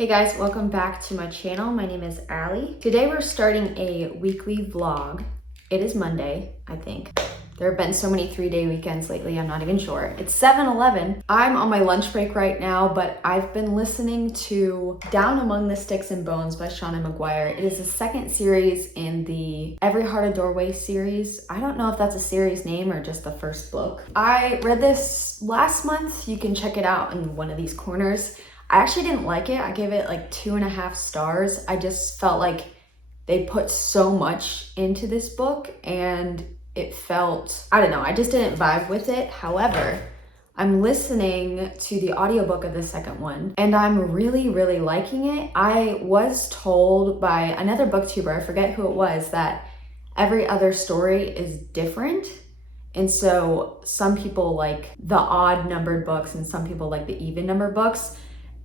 Hey guys, welcome back to my channel. My name is Allie. Today we're starting a weekly vlog. It is Monday, I think. There have been so many 3-day weekends lately, I'm not even sure. It's 7-Eleven. I'm on my lunch break right now, but I've been listening to Down Among the Sticks and Bones by Shauna McGuire. It is the second series in the Every Heart a Doorway series. I don't know if that's a series name or just the first book. I read this last month. You can check it out in one of these corners. I actually didn't like it. I gave it like 2.5 stars. I just felt like they put so much into this book and it felt, I don't know, I just didn't vibe with it. However, I'm listening to the audiobook of the second one and I'm really liking it. I was told by another booktuber, I forget who it was, that every other story is different. And so some people like the odd numbered books and some people like the even numbered books.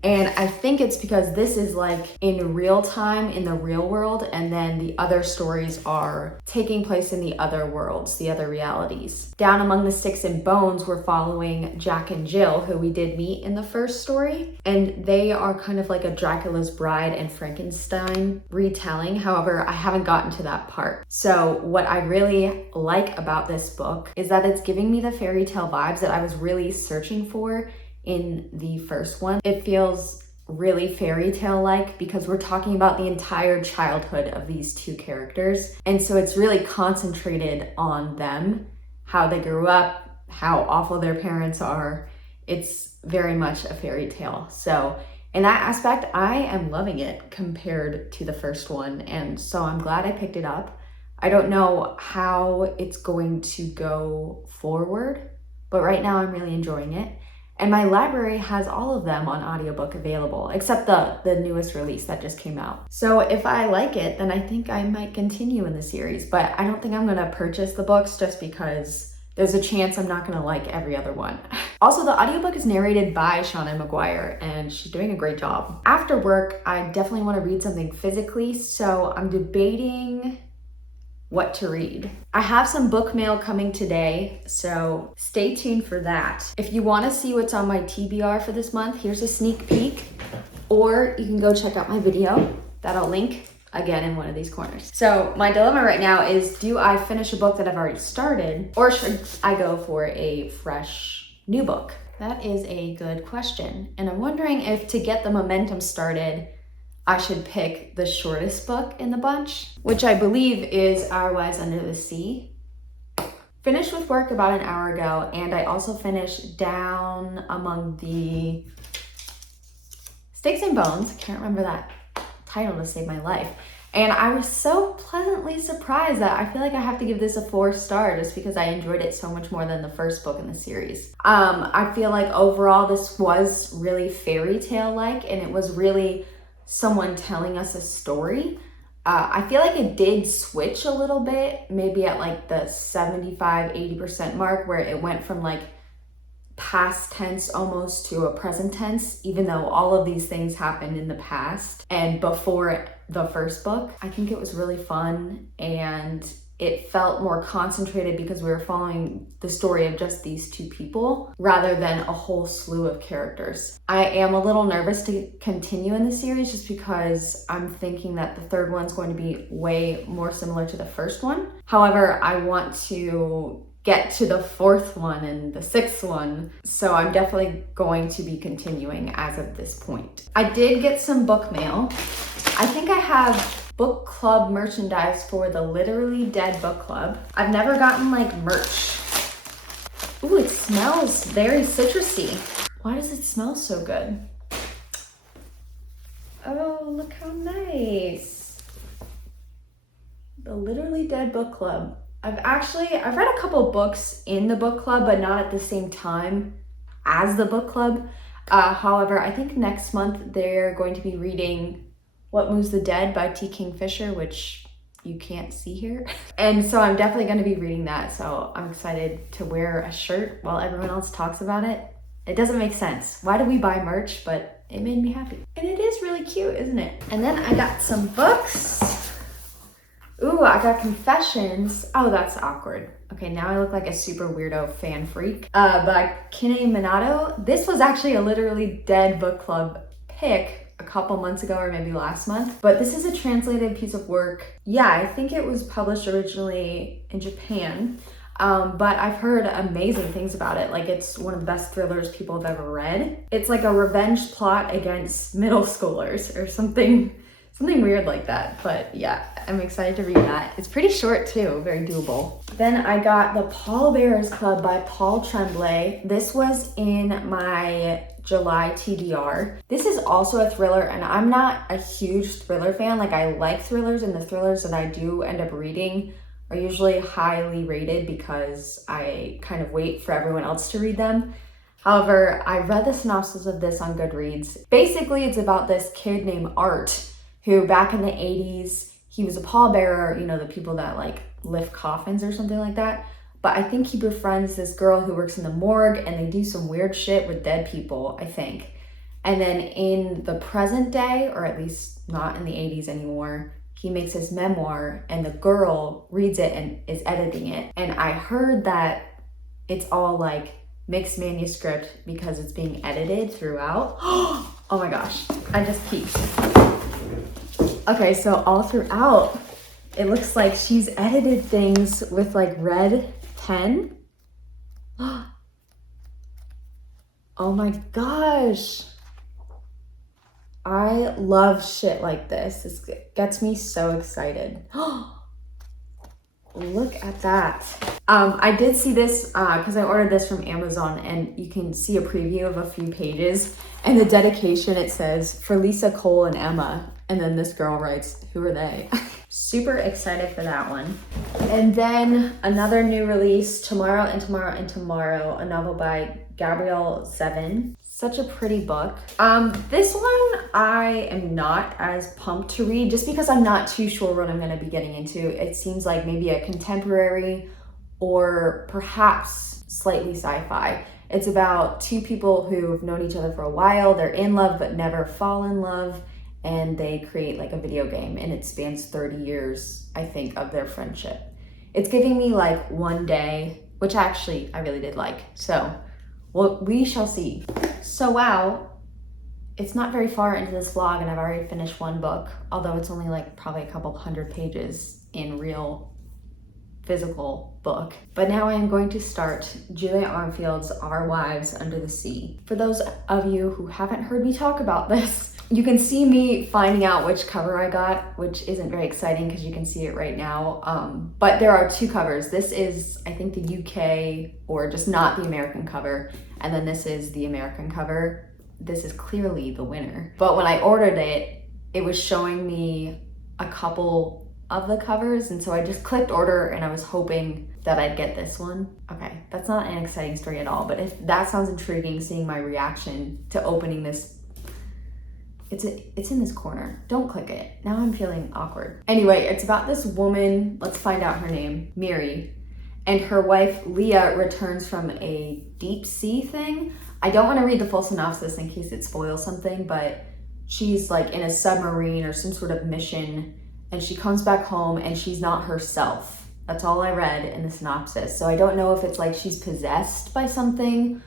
And I think it's because this is like in real time in the real world, and then the other stories are taking place in the other worlds, the other realities. Down Among the Sticks and Bones, we're following Jack and Jill, who we did meet in the first story. And they are kind of like a Dracula's Bride and Frankenstein retelling. However, I haven't gotten to that part. So what I really like about this book is that it's giving me the fairy tale vibes that I was really searching for in the first one. It feels really fairy tale like because we're talking about the entire childhood of these two characters. And so it's really concentrated on them, how they grew up, how awful their parents are. It's very much a fairy tale. So in that aspect, I am loving it compared to the first one. And so I'm glad I picked it up. I don't know how it's going to go forward, but right now I'm really enjoying it. And my library has all of them on audiobook available, except the newest release that just came out. So if I like it, then I think I might continue in the series, but I don't think I'm gonna purchase the books just because there's a chance I'm not gonna like every other one. Also, the audiobook is narrated by Shauna McGuire and she's doing a great job. After work, I definitely wanna read something physically, so I'm debating what to read. I have some book mail coming today, so stay tuned for that. If you want to see what's on my TBR for this month, here's a sneak peek, or you can go check out my video that I'll link again in one of these corners. So my dilemma right now is, do I finish a book that I've already started, or should I go for a fresh new book? That is a good question, and I'm wondering if to get the momentum started, I should pick the shortest book in the bunch, which I believe is Our Lives Under the Sea. Finished with work about an hour ago, and I also finished Down Among the Sticks and Bones. I can't remember that title to save my life. And I was so pleasantly surprised that I feel like I have to give this a 4-star just because I enjoyed it so much more than the first book in the series. I feel like overall this was really fairy tale-like, and it was really someone telling us a story. I feel like it did switch a little bit, maybe at like the 75-80% mark, where it went from like past tense almost to a present tense, even though all of these things happened in the past and before the first book. I think it was really fun and it felt more concentrated because we were following the story of just these two people rather than a whole slew of characters. I am a little nervous to continue in the series just because I'm thinking that the third one's going to be way more similar to the first one. However, I want to get to the fourth one and the sixth one, so I'm definitely going to be continuing as of this point. I did get some book mail. I think I have book club merchandise for the Literally Dead book club. I've never gotten like merch. Ooh, it smells very citrusy. Why does it smell so good? Oh, look how nice. The Literally Dead book club. I've read a couple books in the book club, but not at the same time as the book club. However, I think next month they're going to be reading What Moves the Dead by T. Kingfisher, which you can't see here. And so I'm definitely going to be reading that. So I'm excited to wear a shirt while everyone else talks about it. It doesn't make sense. Why do we buy merch? But it made me happy. And it is really cute, isn't it? And then I got some books. Ooh, I got Confessions. Oh, that's awkward. Okay, now I look like a super weirdo fan freak. By Kine Minato. This was actually a Literally Dead book club pick a couple months ago or maybe last month. But this is a translated piece of work. Yeah, I think it was published originally in Japan. But I've heard amazing things about it. Like, it's one of the best thrillers people have ever read. It's like a revenge plot against middle schoolers or something weird like that. But yeah, I'm excited to read that. It's pretty short too, very doable. Then I got The Pallbearers Club by Paul Tremblay. This was in my July TBR. This is also a thriller, and I'm not a huge thriller fan. Like, I like thrillers, and the thrillers that I do end up reading are usually highly rated because I kind of wait for everyone else to read them. However, I read the synopsis of this on Goodreads. Basically, it's about this kid named Art, who back in the 80s, he was a pallbearer, you know, the people that like lift coffins or something like that. But I think he befriends this girl who works in the morgue, and they do some weird shit with dead people, I think. And then in the present day, or at least not in the 80s anymore, he makes his memoir, and the girl reads it and is editing it. And I heard that it's all like mixed manuscript because it's being edited throughout. Oh my gosh, I just peeked. Okay, so all throughout, it looks like she's edited things with like red pen. Oh my gosh. I love shit like this. This gets me so excited. Look at that. I did see this because I ordered this from Amazon, and you can see a preview of a few pages. And the dedication, it says, for Lisa, Cole, and Emma. And then this girl writes, who are they? Super excited for that one. And then another new release, Tomorrow and Tomorrow and Tomorrow, a novel by Gabrielle Zevin. Such a pretty book. This one I am not as pumped to read just because I'm not too sure what I'm gonna be getting into. It seems like maybe a contemporary or perhaps slightly sci-fi. It's about two people who've known each other for a while. They're in love but never fall in love, and they create like a video game, and it spans 30 years, I think, of their friendship. It's giving me like One Day, which actually I really did like. So, well, we shall see. So wow, it's not very far into this vlog and I've already finished one book, although it's only like probably a couple hundred pages in real physical book. But now I am going to start Julia Armfield's Our Wives Under the Sea. For those of you who haven't heard me talk about this, you can see me finding out which cover I got, which isn't very exciting because you can see it right now. But there are two covers. This is, I think, the UK or just not the American cover. And then this is the American cover. This is clearly the winner. But when I ordered it, it was showing me a couple of the covers. And so I just clicked order and I was hoping that I'd get this one. Okay, that's not an exciting story at all. But if that sounds intriguing, seeing my reaction to opening this, it's in this corner. Don't click it. Now I'm feeling awkward. Anyway, it's about this woman, let's find out her name, Miri, and her wife, Leah, returns from a deep sea thing. I don't want to read the full synopsis in case it spoils something, but she's like in a submarine or some sort of mission, and she comes back home and she's not herself. That's all I read in the synopsis. So I don't know if it's like she's possessed by something,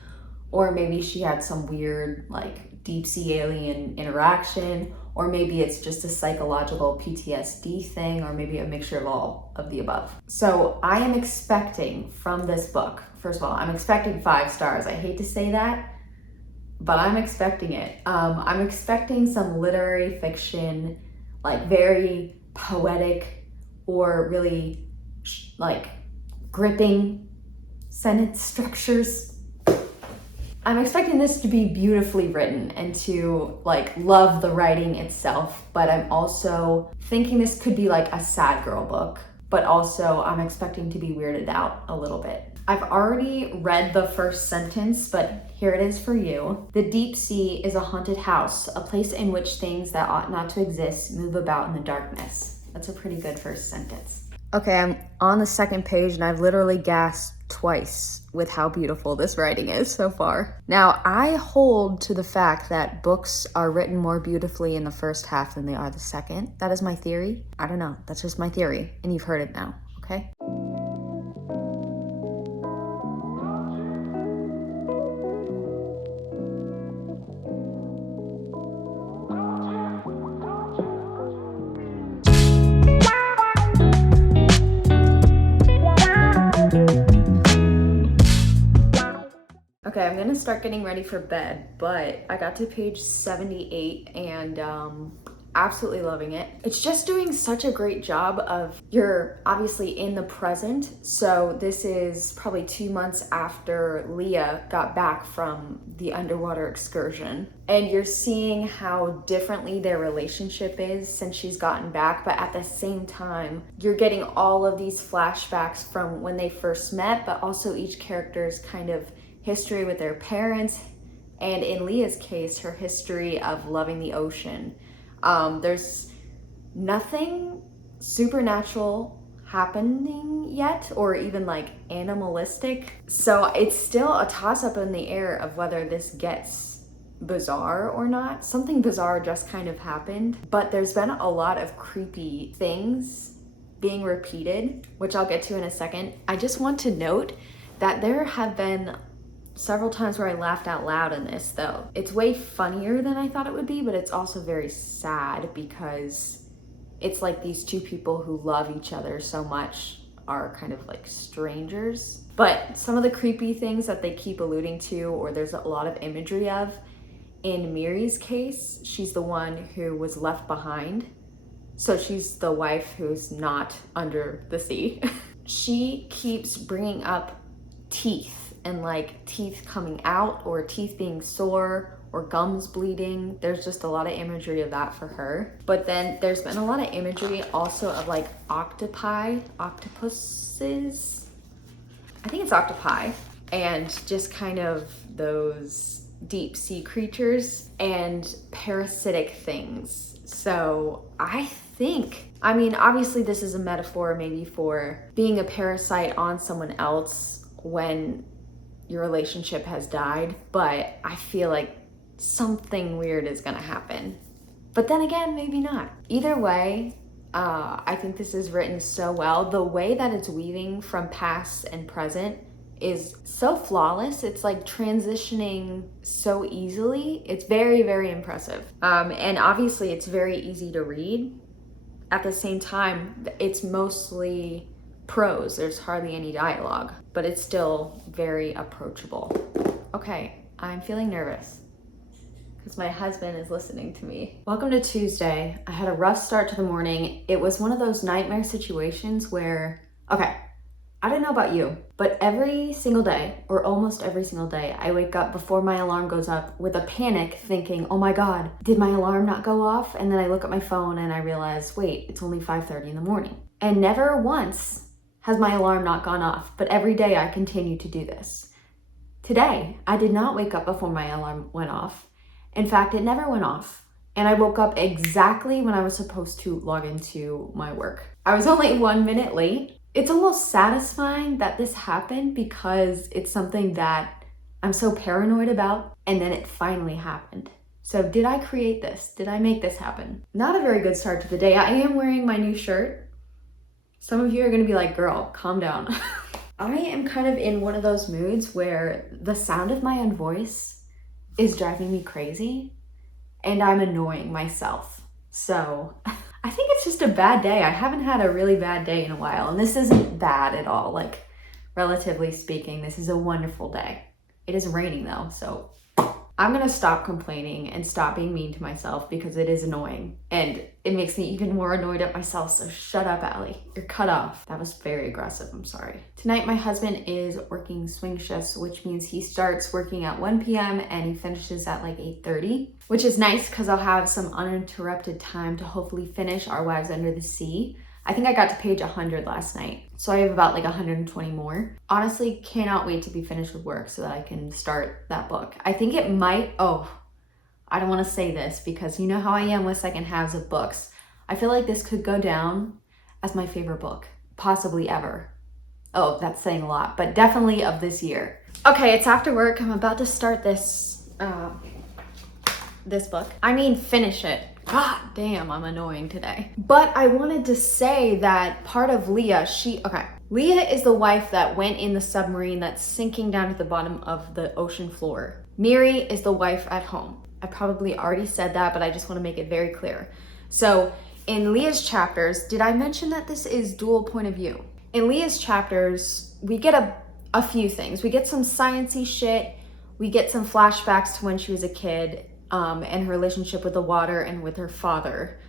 or maybe she had some weird like deep sea alien interaction, or maybe it's just a psychological PTSD thing, or maybe a mixture of all of the above. So I am expecting from this book, first of all, I'm expecting 5 stars. I hate to say that, but I'm expecting it. I'm expecting some literary fiction, like very poetic or really like gripping sentence structures. I'm expecting this to be beautifully written and to like love the writing itself, but I'm also thinking this could be like a sad girl book, but also I'm expecting to be weirded out a little bit. I've already read the first sentence, but here it is for you. The deep sea is a haunted house, a place in which things that ought not to exist move about in the darkness. That's a pretty good first sentence. Okay, I'm on the second page and I've literally gasped twice with how beautiful this writing is so far. Now, I hold to the fact that books are written more beautifully in the first half than they are the second. That is my theory. I don't know, that's just my theory, and you've heard it now, okay? gonna start getting ready for bed, but I got to page 78 and absolutely loving it. It's just doing such a great job of, you're obviously in the present. So this is probably 2 months after Leah got back from the underwater excursion. And you're seeing how differently their relationship is since she's gotten back. But at the same time, you're getting all of these flashbacks from when they first met, but also each character's kind of history with their parents. And in Leah's case, her history of loving the ocean. There's nothing supernatural happening yet, or even like animalistic. So it's still a toss up in the air of whether this gets bizarre or not. Something bizarre just kind of happened, but there's been a lot of creepy things being repeated, which I'll get to in a second. I just want to note that there have been several times where I laughed out loud in this, though. It's way funnier than I thought it would be, but it's also very sad because it's like these two people who love each other so much are kind of like strangers. But some of the creepy things that they keep alluding to, or there's a lot of imagery of, in Miri's case, she's the one who was left behind. So she's the wife who's not under the sea. She keeps bringing up teeth and like teeth coming out, or teeth being sore, or gums bleeding. There's just a lot of imagery of that for her. But then there's been a lot of imagery also of like octopuses. I think it's octopi, and just kind of those deep sea creatures and parasitic things. So I think, I mean, obviously this is a metaphor maybe for being a parasite on someone else when your relationship has died, but I feel like something weird is gonna happen. But then again, maybe not. Either way, I think this is written so well. The way that it's weaving from past and present is so flawless. It's like transitioning so easily. It's very, very impressive. And obviously it's very easy to read. At the same time, it's mostly prose. There's hardly any dialogue, but it's still very approachable. Okay, I'm feeling nervous because my husband is listening to me. Welcome to Tuesday. I had a rough start to the morning. It was one of those nightmare situations where, okay, I don't know about you, but every single day, or almost every single day, I wake up before my alarm goes up with a panic thinking, oh my God, did my alarm not go off? And then I look at my phone and I realize, wait, it's only 5:30 in the morning. And never once has my alarm not gone off, but every day I continue to do this. Today, I did not wake up before my alarm went off. In fact, it never went off. And I woke up exactly when I was supposed to log into my work. I was only 1 minute late. It's almost satisfying that this happened because it's something that I'm so paranoid about, and then it finally happened. So did I create this? Did I make this happen? Not a very good start to the day. I am wearing my new shirt. Some of you are gonna be like, girl, calm down. I am kind of in one of those moods where the sound of my own voice is driving me crazy and I'm annoying myself. So I think it's just a bad day. I haven't had a really bad day in a while, and this isn't bad at all. Like, relatively speaking, this is a wonderful day. It is raining though, so I'm gonna stop complaining and stop being mean to myself because it is annoying and it makes me even more annoyed at myself. So shut up, Allie. You're cut off. That was very aggressive. I'm sorry. Tonight, my husband is working swing shifts, which means he starts working at 1 p.m. and he finishes at like 8:30, which is nice because I'll have some uninterrupted time to hopefully finish Our Wives Under the Sea. I think I got to page 100 last night, so I have about like 120 more. Honestly, cannot wait to be finished with work so that I can start that book. I think it might, I don't want to say this because you know how I am with second halves of books. I feel like this could go down as my favorite book, possibly ever. Oh, that's saying a lot, but definitely of this year. Okay, it's after work. I'm about to start this book. I mean, finish it. God damn, I'm annoying today. But I wanted to say that part of Leah, Leah is the wife that went in the submarine that's sinking down at the bottom of the ocean floor. Miri is the wife at home. I probably already said that, but I just want to make it very clear. So in Leah's chapters, did I mention that this is dual point of view? In Leah's chapters, we get a few things. We get some sciencey shit. We get some flashbacks to when she was a kid, and her relationship with the water and with her father.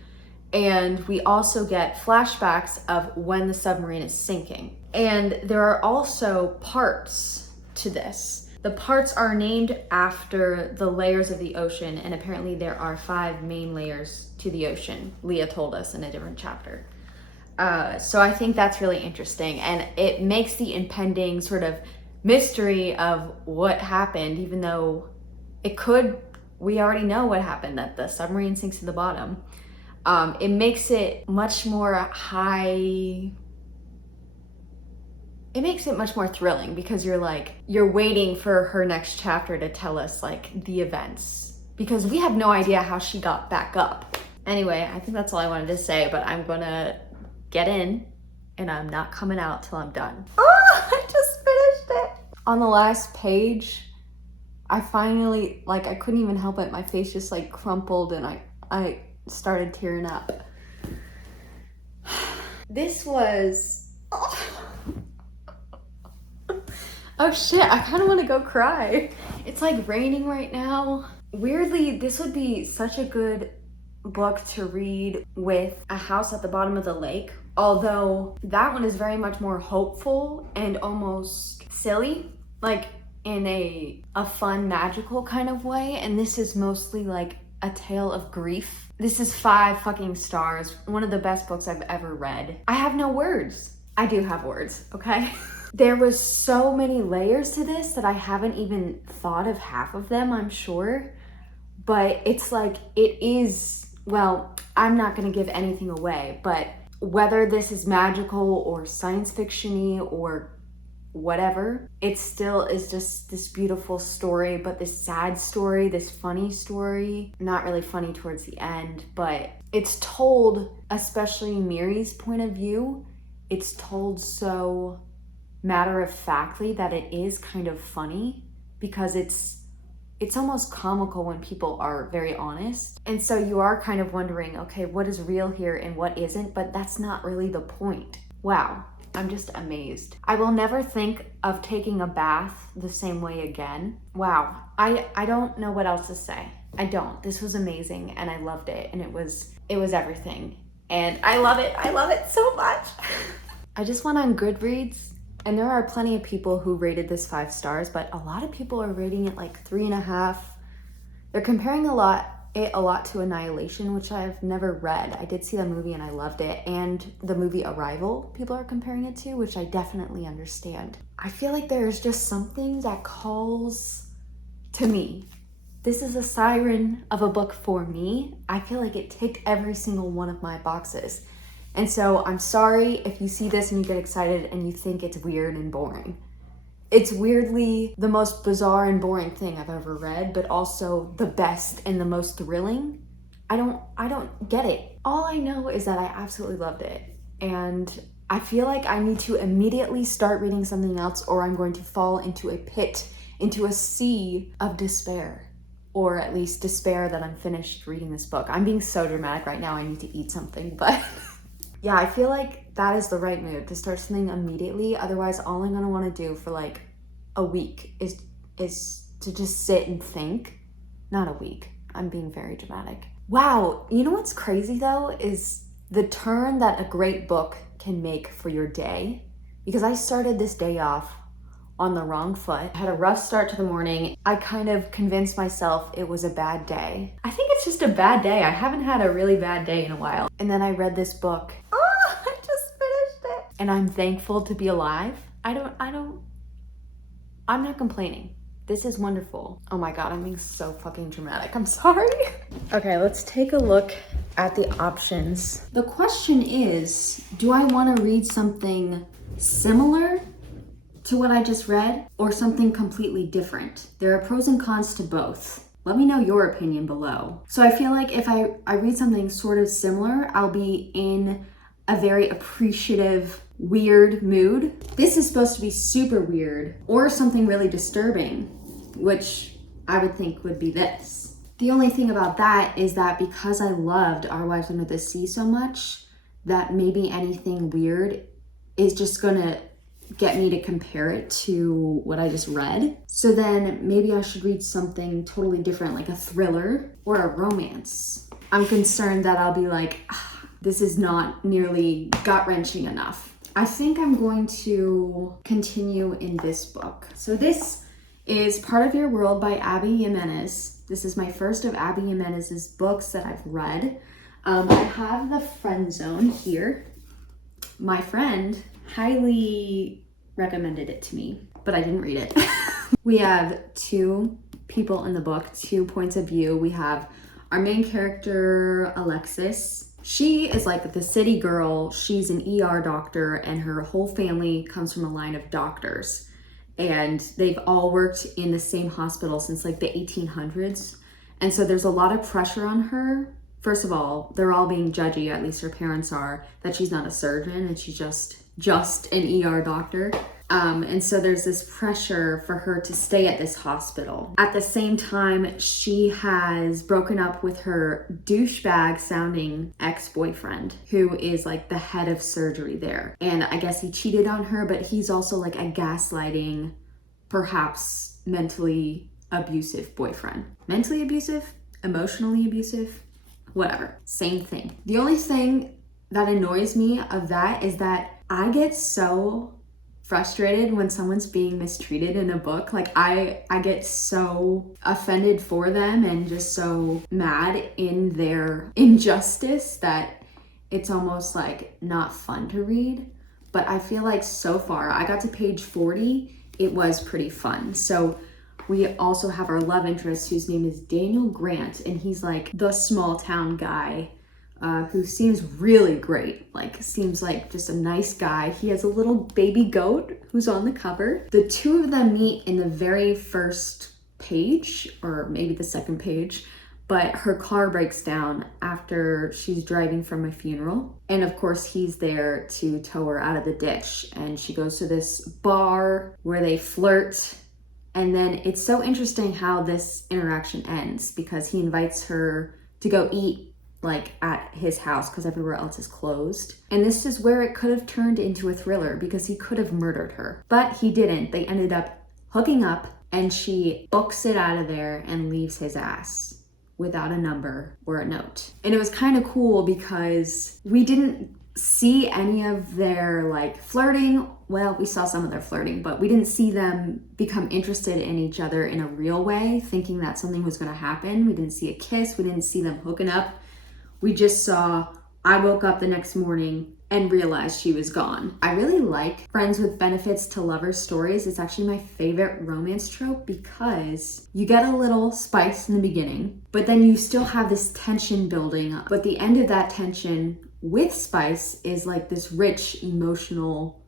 And we also get flashbacks of when the submarine is sinking. And there are also parts to this. The parts are named after the layers of the ocean, and apparently there are 5 main layers to the ocean. Leah told us in a different chapter. So I think that's really interesting, and it makes the impending sort of mystery of what happened, even though we already know what happened, that the submarine sinks to the bottom. It makes it much more thrilling, because you're waiting for her next chapter to tell us like the events, because we have no idea how she got back up. Anyway, I think that's all I wanted to say, but I'm gonna get in and I'm not coming out till I'm done. Oh, I just finished it. On the last page, I finally, I couldn't even help it. My face just like crumpled and I started tearing up. This was, oh shit, I kind of want to go cry. It's like raining right now. Weirdly, this would be such a good book to read with a house at the bottom of the lake, although that one is very much more hopeful and almost silly, like in a fun, magical kind of way, and this is mostly like a tale of grief. This is 5 fucking stars, one of the best books I've ever read. I have no words. I do have words, okay? There was so many layers to this that I haven't even thought of half of them, I'm sure. But it's like, it is, well, I'm not gonna give anything away, but whether this is magical or science fiction-y or whatever, it still is just this beautiful story, but this sad story, this funny story. Not really funny towards the end, but it's told, especially Miri's point of view, it's told so matter-of-factly that it is kind of funny, because it's almost comical when people are very honest. And so you are kind of wondering, okay, what is real here and what isn't, but that's not really the point. Wow, I'm just amazed. I will never think of taking a bath the same way again. Wow, I don't know what else to say. I don't. This was amazing and I loved it, and it was everything. And I love it so much. I just went on Goodreads, and there are plenty of people who rated this 5 stars, but a lot of people are rating it like 3.5. They're comparing it a lot to Annihilation, which I've never read. I did see the movie and I loved it, and the movie Arrival people are comparing it to, which I definitely understand. I feel like there's just something that calls to me. This is a siren of a book for me. I feel like it ticked every single one of my boxes. And so I'm sorry if you see this and you get excited and you think it's weird and boring. It's weirdly the most bizarre and boring thing I've ever read, but also the best and the most thrilling. I don't get it. All I know is that I absolutely loved it. And I feel like I need to immediately start reading something else, or I'm going to fall into a pit, into a sea of despair. Or at least despair that I'm finished reading this book. I'm being so dramatic right now, I need to eat something, but yeah, I feel like that is the right mood, to start something immediately. Otherwise, all I'm gonna wanna do for like a week is to just sit and think. Not a week, I'm being very dramatic. Wow, you know what's crazy though, is the turn that a great book can make for your day. Because I started this day off on the wrong foot. I had a rough start to the morning. I kind of convinced myself it was a bad day. I think it's just a bad day. I haven't had a really bad day in a while. And then I read this book. Oh, I just finished it. And I'm thankful to be alive. I'm not complaining. This is wonderful. Oh my God, I'm being so fucking dramatic. I'm sorry. Okay, let's take a look at the options. The question is, do I want to read something similar to what I just read, or something completely different? There are pros and cons to both. Let me know your opinion below. So I feel like if I read something sort of similar, I'll be in a very appreciative, weird mood. This is supposed to be super weird, or something really disturbing, which I would think would be this. The only thing about that is that because I loved Our Wives Under the Sea so much, that maybe anything weird is just gonna get me to compare it to what I just read. So then maybe I should read something totally different, like a thriller or a romance. I'm concerned that I'll be like, this is not nearly gut-wrenching enough. I think I'm going to continue in this book. So this is Part of Your World by Abby Jimenez. This is my first of Abby Jimenez's books that I've read. I have The Friend Zone here. My friend highly recommended it to me, but I didn't read it. We have two people in the book, 2 points of view. We have our main character, Alexis. She is like the city girl. She's an ER doctor, and her whole family comes from a line of doctors. And they've all worked in the same hospital since like the 1800s. And so there's a lot of pressure on her. First of all, they're all being judgy, at least her parents are, that she's not a surgeon and she's just an ER doctor. And so there's this pressure for her to stay at this hospital. At the same time, she has broken up with her douchebag sounding ex-boyfriend, who is like the head of surgery there. And I guess he cheated on her, but he's also like a gaslighting, perhaps mentally abusive boyfriend. Mentally abusive, emotionally abusive, whatever, same thing. The only thing that annoys me of that is that I get so frustrated when someone's being mistreated in a book. Like I get so offended for them and just so mad in their injustice that it's almost like not fun to read. But I feel like so far, I got to page 40, it was pretty fun. So we also have our love interest, whose name is Daniel Grant, and he's like the small town guy who seems really great, like seems like just a nice guy. He has a little baby goat who's on the cover. The two of them meet in the very first page, or maybe the second page, but her car breaks down after she's driving from a funeral. And of course he's there to tow her out of the ditch. And she goes to this bar where they flirt. And then it's so interesting how this interaction ends, because he invites her to go eat like at his house because everywhere else is closed. And this is where it could have turned into a thriller, because he could have murdered her, but he didn't. They ended up hooking up, and she books it out of there and leaves his ass without a number or a note. And it was kind of cool because we didn't see any of their like flirting. Well, we saw some of their flirting, but we didn't see them become interested in each other in a real way, thinking that something was going to happen. We didn't see a kiss. We didn't see them hooking up. We just saw, I woke up the next morning and realized she was gone. I really like friends with benefits to lovers stories. It's actually my favorite romance trope, because you get a little spice in the beginning, but then you still have this tension building up. But the end of that tension with spice is like this rich emotional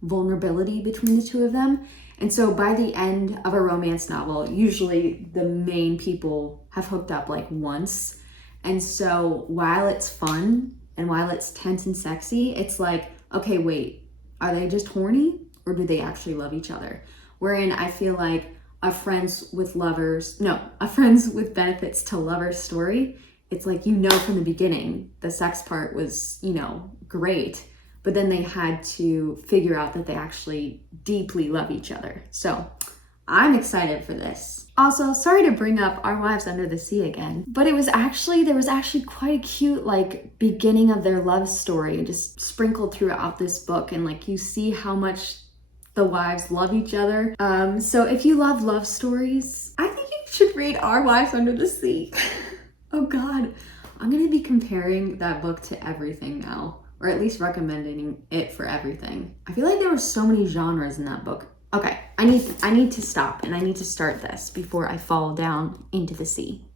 vulnerability between the two of them. And so by the end of a romance novel, usually the main people have hooked up like once. And so while it's fun and while it's tense and sexy, it's like, okay, wait, are they just horny or do they actually love each other? Wherein I feel like a friends with benefits to lovers story, it's like, you know, from the beginning, the sex part was, you know, great, but then they had to figure out that they actually deeply love each other. So I'm excited for this. Also, sorry to bring up Our Wives Under the Sea again, but there was actually quite a cute like beginning of their love story just sprinkled throughout this book, and like you see how much the wives love each other. So if you love love stories, I think you should read Our Wives Under the Sea. Oh God, I'm gonna be comparing that book to everything now, or at least recommending it for everything. I feel like there were so many genres in that book. Okay, I need to stop, and I need to start this before I fall down into the sea.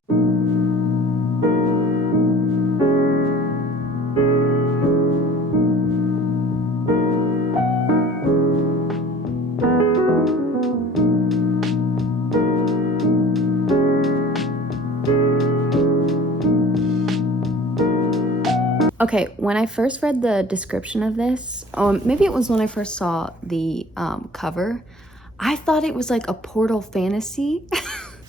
Okay, when I first read the description of this, maybe it was when I first saw the cover, I thought it was like a portal fantasy.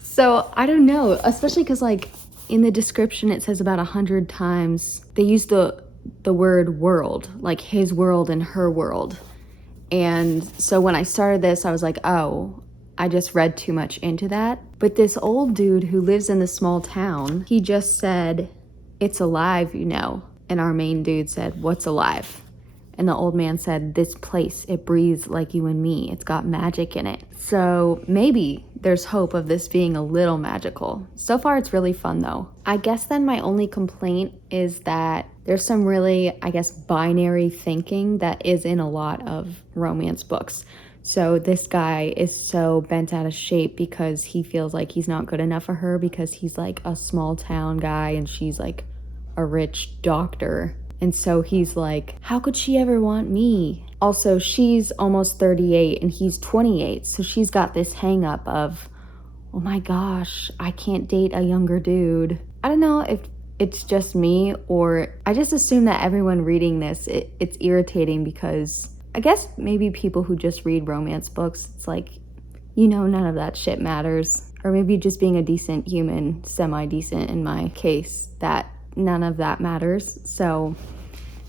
So I don't know, especially because like in the description it says about 100 times they use the word world, like his world and her world. And so when I started this, I was like, oh, I just read too much into that. But this old dude who lives in the small town, he just said, it's alive, you know. And our main dude said, what's alive? And the old man said, this place, it breathes like you and me. It's got magic in it. So maybe there's hope of this being a little magical. So far, it's really fun though. I guess then my only complaint is that there's some really, I guess, binary thinking that is in a lot of romance books. So this guy is so bent out of shape because he feels like he's not good enough for her because he's like a small town guy and she's like a rich doctor. And so he's like, how could she ever want me? Also, she's almost 38 and he's 28. So she's got this hang up of, oh my gosh, I can't date a younger dude. I don't know if it's just me or I just assume that everyone reading this, it's irritating because I guess maybe people who just read romance books, it's like, you know, none of that shit matters. Or maybe just being a decent human, semi-decent in my case, that none of that matters. So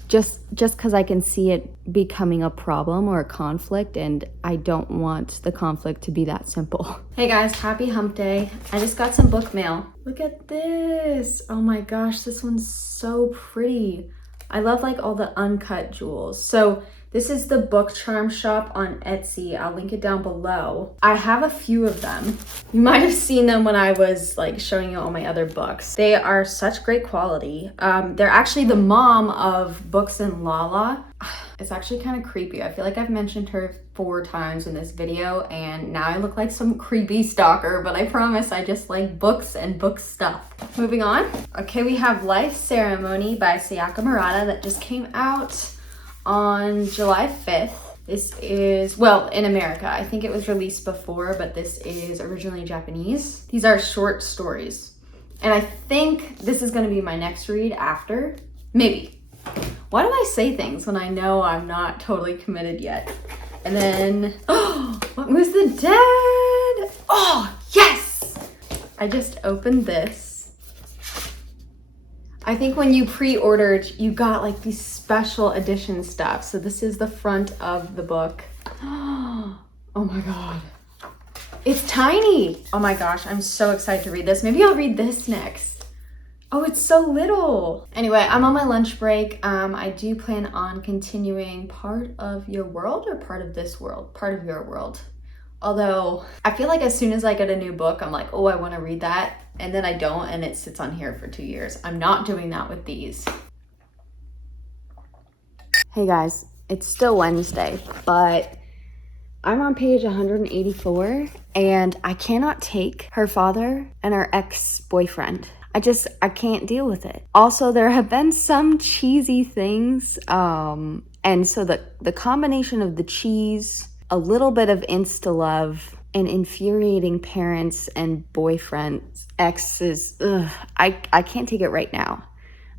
just because I can see it becoming a problem or a conflict, and I don't want the conflict to be that simple. Hey guys, happy hump day. I just got some book mail. Look at this. Oh my gosh, this one's so pretty. I love like all the uncut jewels. So this is the Book Charm shop on Etsy. I'll link it down below. I have a few of them. You might have seen them when I was like showing you all my other books. They are such great quality. They're actually the mom of Books and Lala. It's actually kind of creepy. I feel like I've mentioned her 4 times in this video and now I look like some creepy stalker, but I promise I just like books and book stuff. Moving on. Okay, we have Life Ceremony by Sayaka Murata that just came out on July 5th. This is, well, in America. I think it was released before, but this is originally Japanese. These are short stories. And I think this is gonna be my next read after. Maybe. Why do I say things when I know I'm not totally committed yet? And then, oh, What Moves the Dead? Oh, yes! I just opened this. I think when you pre-ordered, you got like these special edition stuff. So this is the front of the book. Oh my God. It's tiny. Oh my gosh, I'm so excited to read this. Maybe I'll read this next. Oh, it's so little. Anyway, I'm on my lunch break. I do plan on continuing Part of Your World or Part of This World? Part of Your World. Although I feel like as soon as I get a new book, I'm like, oh, I want to read that. And then I don't, and it sits on here for 2 years. I'm not doing that with these. Hey guys, it's still Wednesday, but I'm on page 184 and I cannot take her father and her ex-boyfriend. I can't deal with it. Also, there have been some cheesy things. And so the combination of the cheese, a little bit of insta-love, and infuriating parents and boyfriends, exes, I can't take it right now.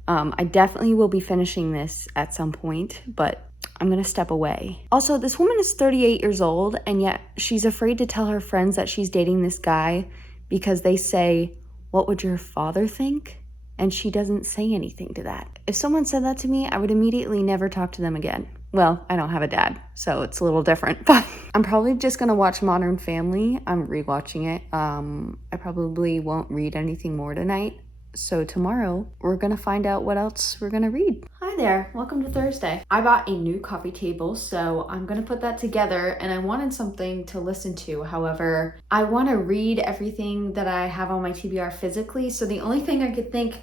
I definitely will be finishing this at some point, but I'm gonna step away. Also, this woman is 38 years old, and yet she's afraid to tell her friends that she's dating this guy because they say, what would your father think? And she doesn't say anything to that. If someone said that to me, I would immediately never talk to them again. Well, I don't have a dad, so it's a little different, but I'm probably just gonna watch Modern Family. I'm rewatching it. I probably won't read anything more tonight. So tomorrow, we're gonna find out what else we're gonna read. Hi there, welcome to Thursday. I bought a new coffee table, so I'm gonna put that together, and I wanted something to listen to. However, I wanna read everything that I have on my TBR physically, so the only thing I could think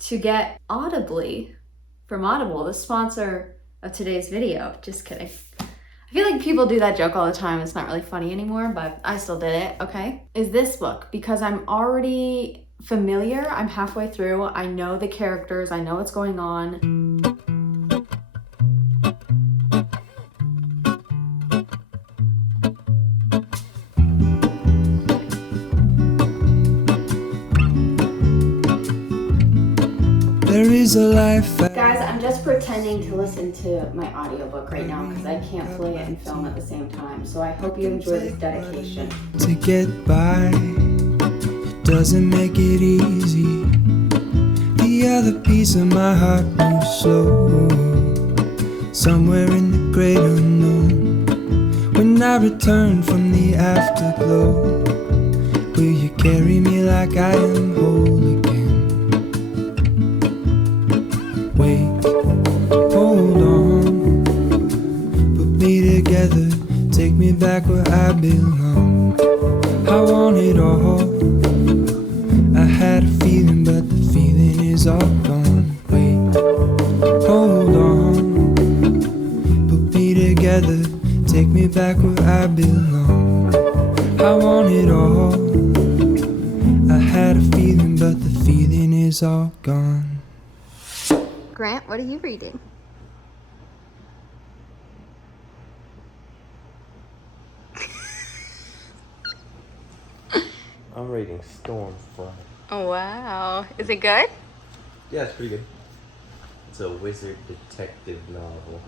to get audibly from Audible, the sponsor of today's video, just kidding. I feel like people do that joke all the time. It's not really funny anymore, but I still did it, okay? Is this book, because I'm already familiar. I'm halfway through. I know the characters. I know what's going on. There is a life. Guys, I'm just pretending to listen to my audiobook right now because I can't play it and film at the same time. So I hope you enjoy this dedication. To get by, it doesn't make it easy. The other piece of my heart moves slow, somewhere in the great unknown. I return from the afterglow, will you carry me like I am whole again? Wait, hold on, put me together, take me back where I belong. I want it all. I had a feeling, but the feeling is all gone. Wait, hold on, put me together, take me back where I belong. I want it all. I had a feeling, but the feeling is all gone. Grant, what are you reading? I'm reading Stormfront. Oh, wow. Is it good? Yeah, it's pretty good. It's a wizard detective novel.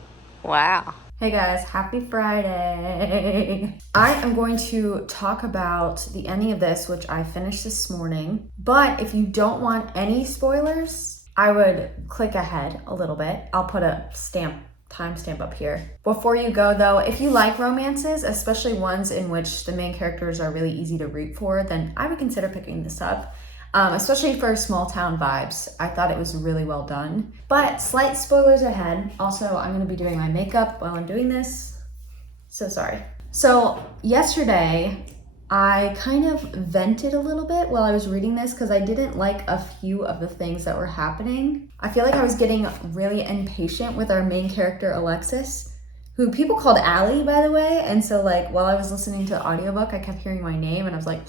Wow. Hey guys, happy Friday. I am going to talk about the ending of this, which I finished this morning. But if you don't want any spoilers, I would click ahead a little bit. I'll put a timestamp up here. Before you go though, if you like romances, especially ones in which the main characters are really easy to root for, then I would consider picking this up. Especially for small town vibes. I thought it was really well done. But slight spoilers ahead. Also, I'm gonna be doing my makeup while I'm doing this. So sorry. So yesterday, I kind of vented a little bit while I was reading this because I didn't like a few of the things that were happening. I feel like I was getting really impatient with our main character, Alexis, who people called Allie, by the way. And so like while I was listening to the audiobook, I kept hearing my name and I was like,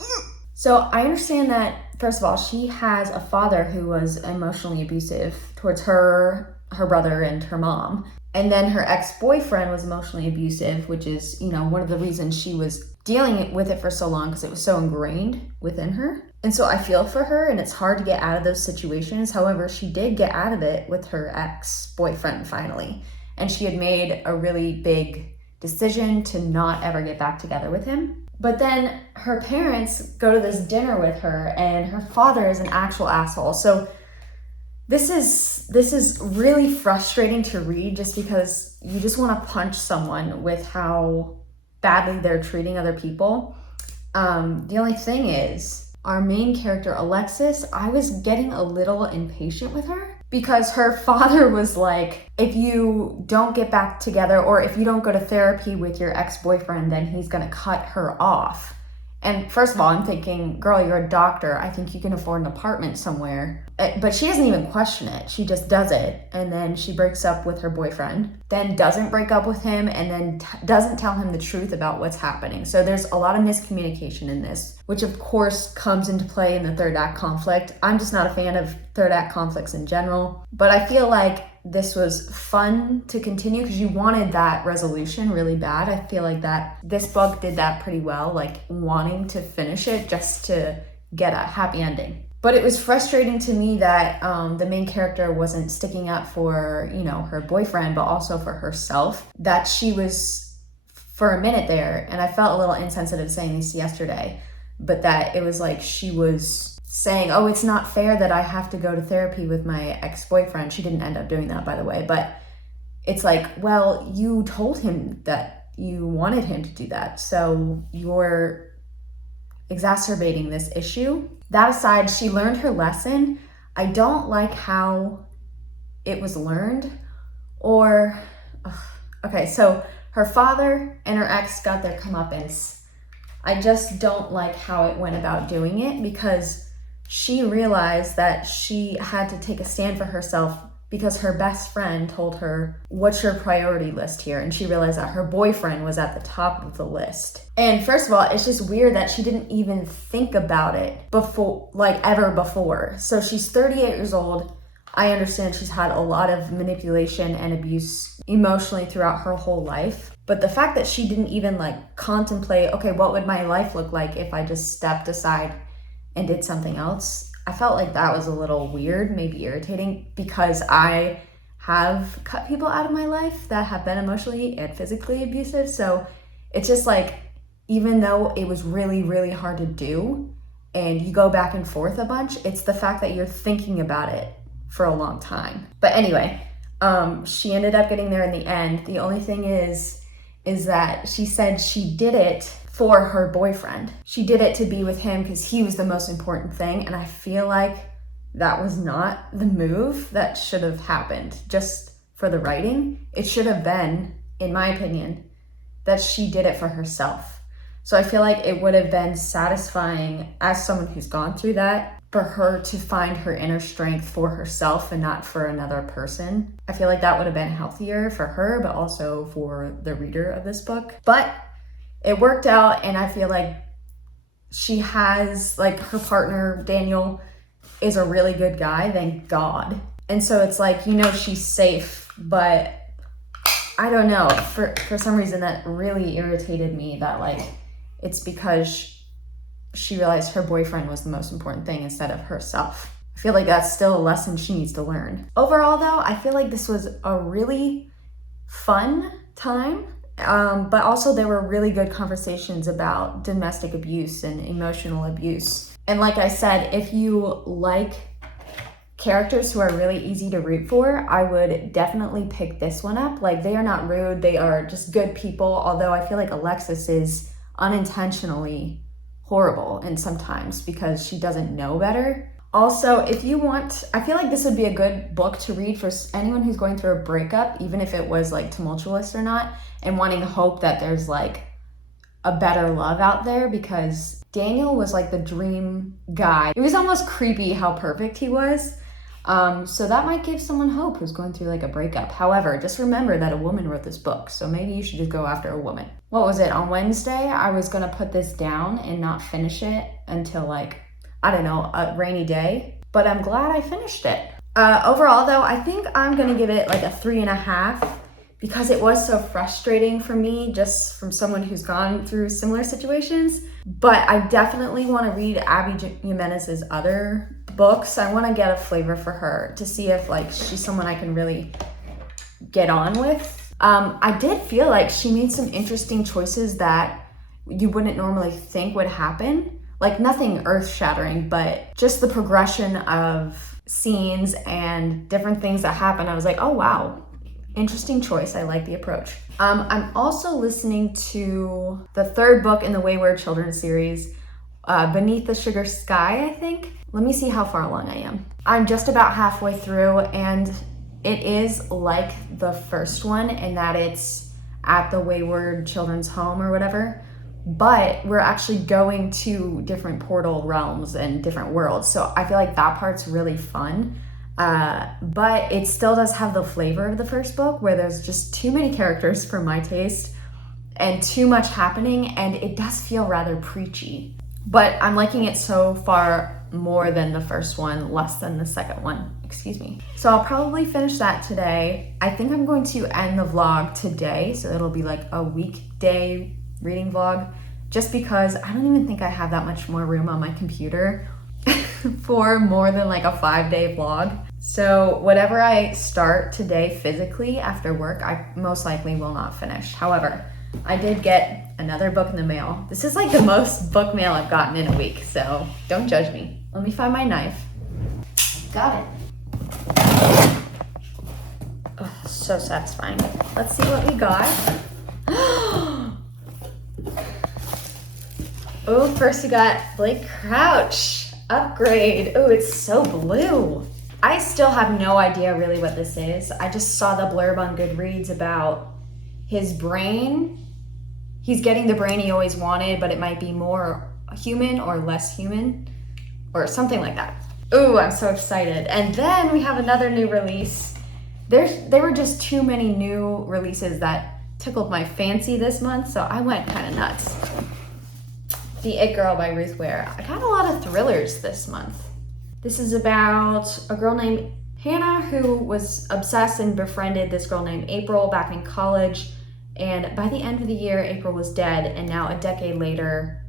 So I understand that, first of all, she has a father who was emotionally abusive towards her brother, and her mom. And then her ex-boyfriend was emotionally abusive, which is, one of the reasons she was dealing with it for so long because it was so ingrained within her. And so I feel for her, and it's hard to get out of those situations. However, she did get out of it with her ex-boyfriend finally. And she had made a really big decision to not ever get back together with him. But then her parents go to this dinner with her, and her father is an actual asshole. So this is really frustrating to read just because you just want to punch someone with how badly they're treating other people. The only thing is, our main character, Alexis, I was getting a little impatient with her because her father was like, if you don't get back together or if you don't go to therapy with your ex-boyfriend, then he's gonna cut her off. And first of all, I'm thinking, girl, you're a doctor. I think you can afford an apartment somewhere. But she doesn't even question it. She just does it. And then she breaks up with her boyfriend, then doesn't break up with him, and then doesn't tell him the truth about what's happening. So there's a lot of miscommunication in this, which of course comes into play in the third act conflict. I'm just not a fan of third act conflicts in general. But I feel like this was fun to continue because you wanted that resolution really bad. I feel like that this book did that pretty well, like wanting to finish it just to get a happy ending. But it was frustrating to me that the main character wasn't sticking up for, her boyfriend, but also for herself. That she was, for a minute there, and I felt a little insensitive saying this yesterday, but that it was like she was saying, oh, it's not fair that I have to go to therapy with my ex-boyfriend. She didn't end up doing that, by the way, but it's like, well, you told him that you wanted him to do that, so you're exacerbating this issue. That aside, she learned her lesson. I don't like how it was learned, okay, so her father and her ex got their comeuppance. I just don't like how it went about doing it because she realized that she had to take a stand for herself because her best friend told her, what's your priority list here? And she realized that her boyfriend was at the top of the list. And first of all, it's just weird that she didn't even think about it ever before. So she's 38 years old. I understand she's had a lot of manipulation and abuse emotionally throughout her whole life. But the fact that she didn't even contemplate, okay, what would my life look like if I just stepped aside and did something else? I felt like that was a little weird, maybe irritating, because I have cut people out of my life that have been emotionally and physically abusive. So it's just even though it was really, really hard to do and you go back and forth a bunch, it's the fact that you're thinking about it for a long time. But anyway, she ended up getting there in the end. The only thing is is that she said she did it for her boyfriend. She did it to be with him because he was the most important thing. And I feel like that was not the move that should have happened just for the writing. It should have been, in my opinion, that she did it for herself. So I feel like it would have been satisfying as someone who's gone through that for her to find her inner strength for herself and not for another person. I feel like that would have been healthier for her, but also for the reader of this book. But it worked out, and I feel like she has, like, her partner, Daniel, is a really good guy, thank God. And so it's like, you know, she's safe, but I don't know, for some reason that really irritated me that, like, it's because she realized her boyfriend was the most important thing instead of herself. I feel like that's still a lesson she needs to learn. Overall though, I feel like this was a really fun time, but also there were really good conversations about domestic abuse and emotional abuse. And like I said, if you like characters who are really easy to root for, I would definitely pick this one up. Like, they are not rude, they are just good people, although I feel like Alexis is unintentionally horrible and sometimes because she doesn't know better. Also, if you want, I feel like this would be a good book to read for anyone who's going through a breakup, even if it was like tumultuous or not, and wanting hope that there's like a better love out there, because Daniel was like the dream guy. It was almost creepy how perfect he was. So that might give someone hope who's going through like a breakup. However, just remember that a woman wrote this book, so maybe you should just go after a woman. What was it? On Wednesday, I was gonna put this down and not finish it until like, I don't know, a rainy day, but I'm glad I finished it. Overall though, I think I'm gonna give it like a 3.5 because it was so frustrating for me just from someone who's gone through similar situations. But I definitely wanna read Abby Jimenez's other books. I wanna get a flavor for her to see if like she's someone I can really get on with. I did feel like she made some interesting choices that you wouldn't normally think would happen. Like nothing earth-shattering, but just the progression of scenes and different things that happen. I was like, oh wow, interesting choice. I like the approach. I'm also listening to the third book in the Wayward Children series, Beneath the Sugar Sky, I think. Let me see how far along I am. I'm just about halfway through, and it is like the first one in that it's at the Wayward Children's Home or whatever, but we're actually going to different portal realms and different worlds. So I feel like that part's really fun. But it still does have the flavor of the first book where there's just too many characters for my taste and too much happening, and it does feel rather preachy. But I'm liking it so far more than the first one, less than the second one, excuse me. So I'll probably finish that today. I think I'm going to end the vlog today, so it'll be like a weekday reading vlog, just because I don't even think I have that much more room on my computer for more than like a 5-day vlog. So whatever I start today physically after work, I most likely will not finish. However, I did get another book in the mail. This is like the most book mail I've gotten in a week, so don't judge me. Let me find my knife. Got it. Oh, so satisfying. Let's see what we got. Oh, first we got Blake Crouch. Upgrade. Oh, it's so blue. I still have no idea really what this is. I just saw the blurb on Goodreads about his brain. He's getting the brain he always wanted, but it might be more human or less human or something like that. Ooh, I'm so excited. And then we have another new release. There were just too many new releases that tickled my fancy this month, so I went kind of nuts. The It Girl by Ruth Ware. I got a lot of thrillers this month. This is about a girl named Hannah who was obsessed and befriended this girl named April back in college. And by the end of the year, April was dead, and now a decade later,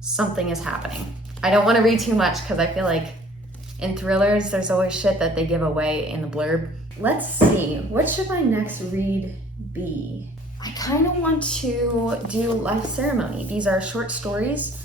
something is happening. I don't want to read too much because I feel like in thrillers, there's always shit that they give away in the blurb. Let's see, what should my next read be? I kind of want to do Life Ceremony. These are short stories.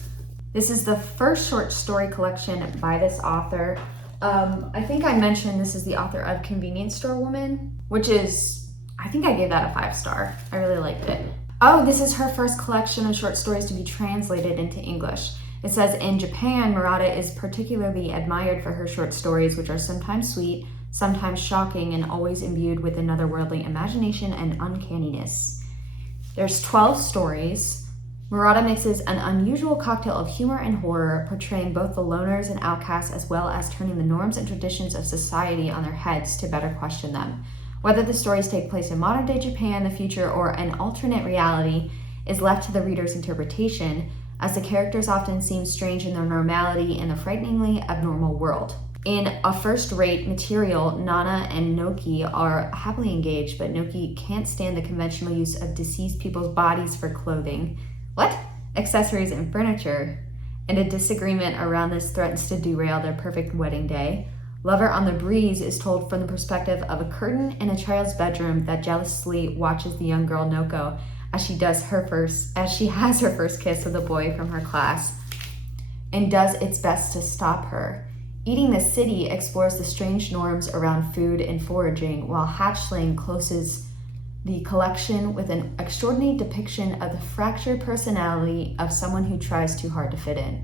This is the first short story collection by this author. I think I mentioned this is the author of Convenience Store Woman, which is, I think I gave that a 5-star. I really liked it. Oh, this is her first collection of short stories to be translated into English. It says, in Japan, Murata is particularly admired for her short stories, which are sometimes sweet, sometimes shocking, and always imbued with an otherworldly imagination and uncanniness. There's 12 stories. Murata mixes an unusual cocktail of humor and horror, portraying both the loners and outcasts, as well as turning the norms and traditions of society on their heads to better question them. Whether the stories take place in modern-day Japan, the future, or an alternate reality is left to the reader's interpretation, as the characters often seem strange in their normality in a frighteningly abnormal world. In a first-rate material, Nana and Noki are happily engaged, but Noki can't stand the conventional use of deceased people's bodies for clothing, accessories and furniture, and a disagreement around this threatens to derail their perfect wedding day. Lover on the Breeze is told from the perspective of a curtain in a child's bedroom that jealously watches the young girl Noko as she has her first kiss with a boy from her class and does its best to stop her. Eating the City explores the strange norms around food and foraging, while Hatchling closes the collection with an extraordinary depiction of the fractured personality of someone who tries too hard to fit in.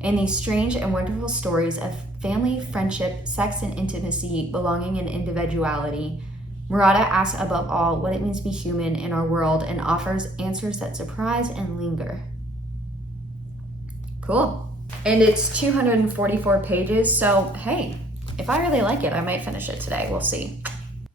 In these strange and wonderful stories of family, friendship, sex, and intimacy, belonging and individuality, Murata asks above all what it means to be human in our world and offers answers that surprise and linger. Cool. And it's 244 pages, so hey, if I really like it, I might finish it today. We'll see.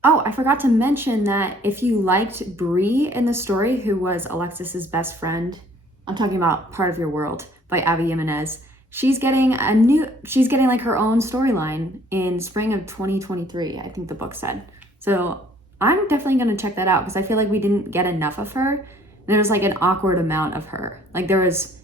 Oh, I forgot to mention that if you liked Bree in the story, who was Alexis's best friend, I'm talking about Part of Your World by Abby Jimenez, she's getting like her own storyline in spring of 2023, I think the book said. So I'm definitely going to check that out because I feel like we didn't get enough of her. There was like an awkward amount of her. Like there was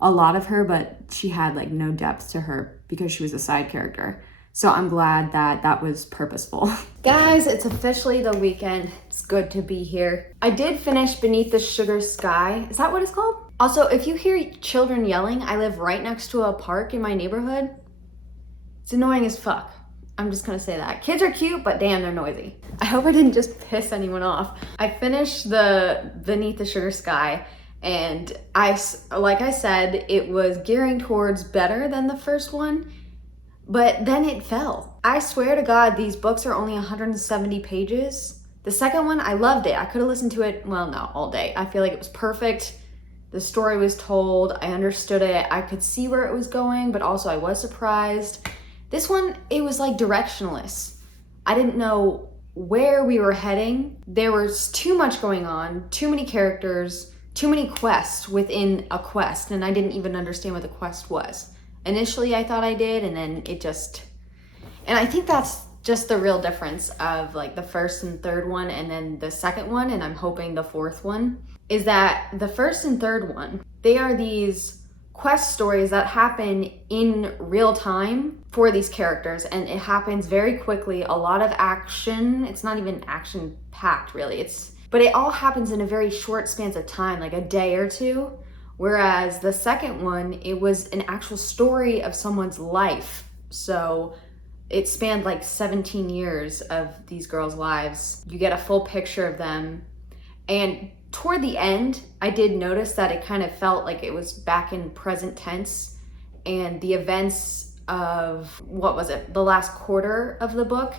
a lot of her, but she had like no depth to her because she was a side character. So I'm glad that that was purposeful. Guys, it's officially the weekend. It's good to be here. I did finish Beneath the Sugar Sky. Is that what it's called? Also, if you hear children yelling, I live right next to a park in my neighborhood. It's annoying as fuck. I'm just gonna say that. Kids are cute, but damn, they're noisy. I hope I didn't just piss anyone off. I finished the Beneath the Sugar Sky, and like I said, it was gearing towards better than the first one, but then it fell. I swear to God, these books are only 170 pages. The second one, I loved it. I could have listened to it, well, no, all day. I feel like it was perfect. The story was told, I understood it, I could see where it was going, but also I was surprised. This one, it was like directionless. I didn't know where we were heading. There was too much going on, too many characters, too many quests within a quest, and I didn't even understand what the quest was. Initially, I thought I did, and then and I think that's just the real difference of like the first and third one and then the second one, and I'm hoping the fourth one, is that the first and third one, they are these quest stories that happen in real time for these characters, and it happens very quickly. A lot of action. It's not even action packed really, but it all happens in a very short spans of time, like a day or two. Whereas the second one, it was an actual story of someone's life. So it spanned like 17 years of these girls' lives. You get a full picture of them. And toward the end, I did notice that it kind of felt like it was back in present tense, and the events of, the last quarter of the book,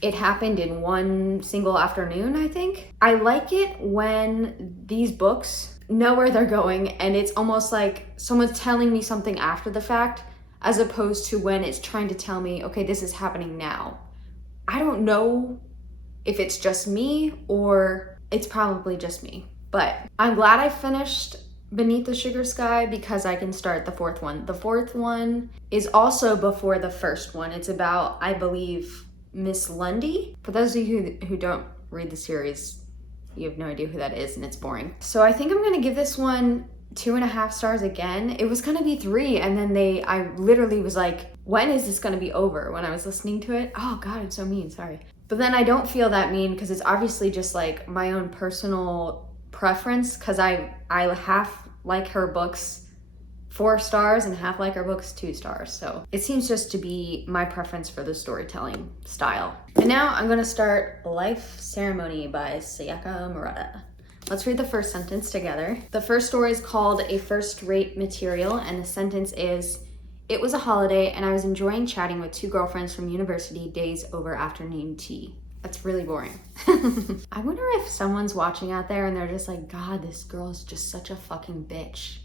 it happened in one single afternoon, I think. I like it when these books know where they're going and it's almost like someone's telling me something after the fact, as opposed to when it's trying to tell me, okay, this is happening now. I don't know if it's just me or it's probably just me, but I'm glad I finished Beneath the Sugar Sky because I can start the fourth one. The fourth one is also before the first one. It's about, I believe, Miss Lundy. For those of you who don't read the series, you have no idea who that is and it's boring. So I think I'm gonna give this one 2.5 stars again. It was gonna be 3, and then I literally was like, when is this gonna be over when I was listening to it? Oh God, I'm so mean, sorry. But then I don't feel that mean because it's obviously just like my own personal preference, because I half like her books 4 stars and half like her books 2 stars. So it seems just to be my preference for the storytelling style. And now I'm gonna start Life Ceremony by Sayaka Murata. Let's read the first sentence together. The first story is called A First-Rate Material, and the sentence is, it was a holiday and I was enjoying chatting with two girlfriends from university days over afternoon tea. That's really boring. I wonder if someone's watching out there and they're just like, God, this girl is just such a fucking bitch.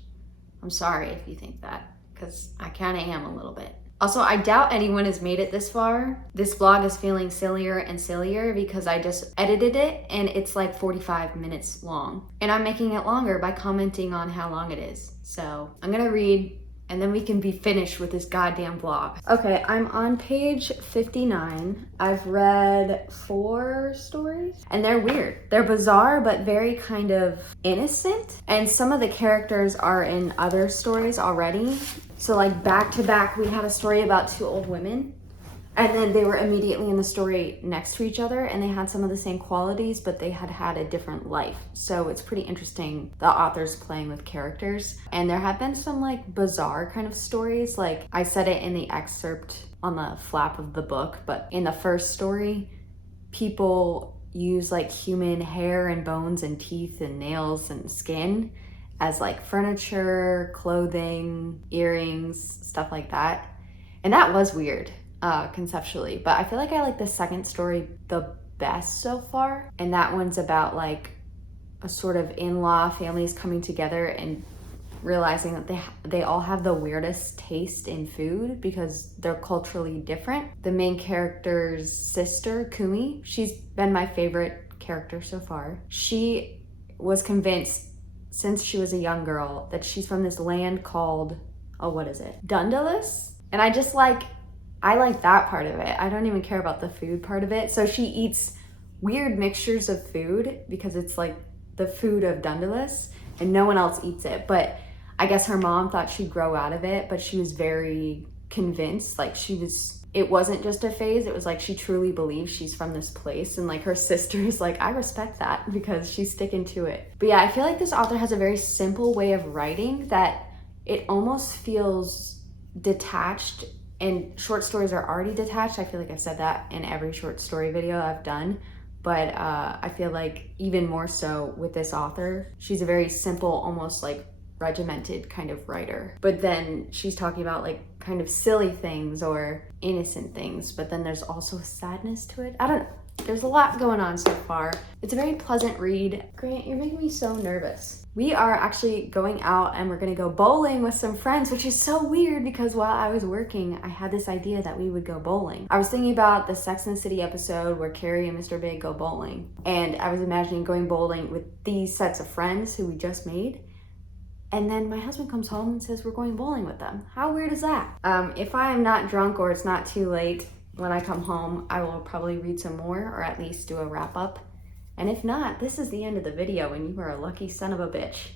I'm sorry if you think that, because I kind of am a little bit. Also, I doubt anyone has made it this far. This vlog is feeling sillier and sillier because I just edited it and it's like 45 minutes long. And I'm making it longer by commenting on how long it is. So I'm gonna read and then we can be finished with this goddamn vlog. Okay, I'm on page 59. I've read 4 stories and they're weird. They're bizarre, but very kind of innocent. And some of the characters are in other stories already. So like back to back, we had a story about 2 old women and then they were immediately in the story next to each other and they had some of the same qualities, but they had had a different life. So it's pretty interesting, the authors playing with characters. And there have been some like bizarre kind of stories. Like I said it in the excerpt on the flap of the book, but in the first story, people use like human hair and bones and teeth and nails and skin as like furniture, clothing, earrings, stuff like that. And that was weird conceptually, but I feel like I like the second story the best so far. And that one's about like a sort of in-law families coming together and realizing that they all have the weirdest taste in food because they're culturally different. The main character's sister, Kumi, she's been my favorite character so far. She was convinced since she was a young girl that she's from this land called, Dundalis? And I like that part of it. I don't even care about the food part of it. So she eats weird mixtures of food because it's like the food of Dundalis and no one else eats it. But I guess her mom thought she'd grow out of it, but she was very convinced. Like it wasn't just a phase. It was like she truly believes she's from this place. And like her sister is like, I respect that because she's sticking to it. But yeah, I feel like this author has a very simple way of writing that it almost feels detached, and short stories are already detached. I feel like I've said that in every short story video I've done. But I feel like even more so with this author, she's a very simple, almost like regimented kind of writer. But then she's talking about like kind of silly things or innocent things, but then there's also sadness to it. I don't know. There's a lot going on so far. It's a very pleasant read. Grant, you're making me so nervous. We are actually going out and we're gonna go bowling with some friends, which is so weird because while I was working, I had this idea that we would go bowling. I was thinking about the Sex and the City episode where Carrie and Mr. Big go bowling. And I was imagining going bowling with these sets of friends who we just made. And then my husband comes home and says we're going bowling with them. How weird is that? If I am not drunk or it's not too late, when I come home, I will probably read some more or at least do a wrap up. And if not, this is the end of the video and you are a lucky son of a bitch.